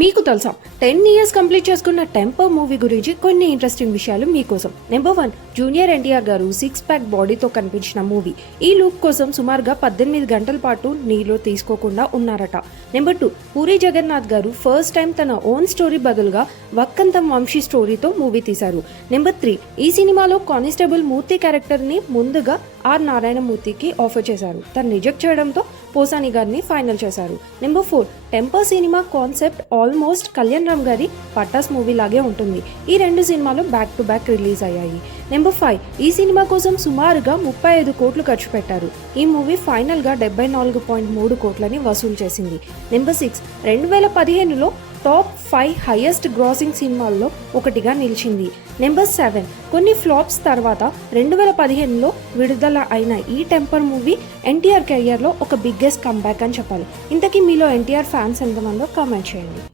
మీకు తెలుసా 10 years complete చేసుకున్న టెంపర్ మూవీ గురించి కొన్ని ఇంట్రెస్టింగ్ విషయాలు మీకోసం. నెంబర్ 1, జూనియర్ ఎన్టీఆర్ గారు 6 ప్యాక్ బాడీతో కనిపించిన మూవీ. ఈ లుక్ కోసం సుమారుగా 18 గంటల పాటు నీళ్ళు తీసుకోకుండా ఉన్నారట. నెంబర్ 2, పూరి జగన్నాథ్ గారు ఫస్ట్ టైం తన ఓన్ స్టోరీ బదులుగా వక్కంతం వంశీ స్టోరీతో మూవీ తీశారు. నెంబర్ 3, ఈ సినిమాలో కానిస్టేబుల్ మూర్తి క్యారెక్టర్ని ముందుగా ఆర్ నారాయణమూర్తికి ఆఫర్ చేశారు. తను రిజెక్ట్ చేయడంతో పోసాని గారిని ఫైనల్ చేశారు. Number 4, temper cinema concept almost Kalyan Ram గారి పట్టాస్ మూవీ లాగే ఉంటుంది. ఈ 2 సినిమాలు బ్యాక్ టు బ్యాక్ రిలీజ్ అయ్యాయి. నెంబర్ 5, ఈ సినిమా కోసం సుమారుగా 35 కోట్లు ఖర్చు పెట్టారు. ఈ మూవీ ఫైనల్గా 74.3 కోట్లని వసూలు చేసింది. నెంబర్ 6, 2015లో టాప్ 5 హైయెస్ట్ గ్రాసింగ్ సినిమాల్లో ఒకటిగా నిలిచింది. నెంబర్ 7, కొన్ని ఫ్లాప్స్ తర్వాత 2015లో విడుదల అయిన ఈ టెంపర్ మూవీ ఎన్టీఆర్ కెరియర్లో ఒక బిగ్గెస్ట్ కంబ్యాక్ అని చెప్పాలి. ఇంతకీ మీలో ఎన్టీఆర్ ఫ్యాన్స్ ఎంతమందో కామెంట్ చేయండి.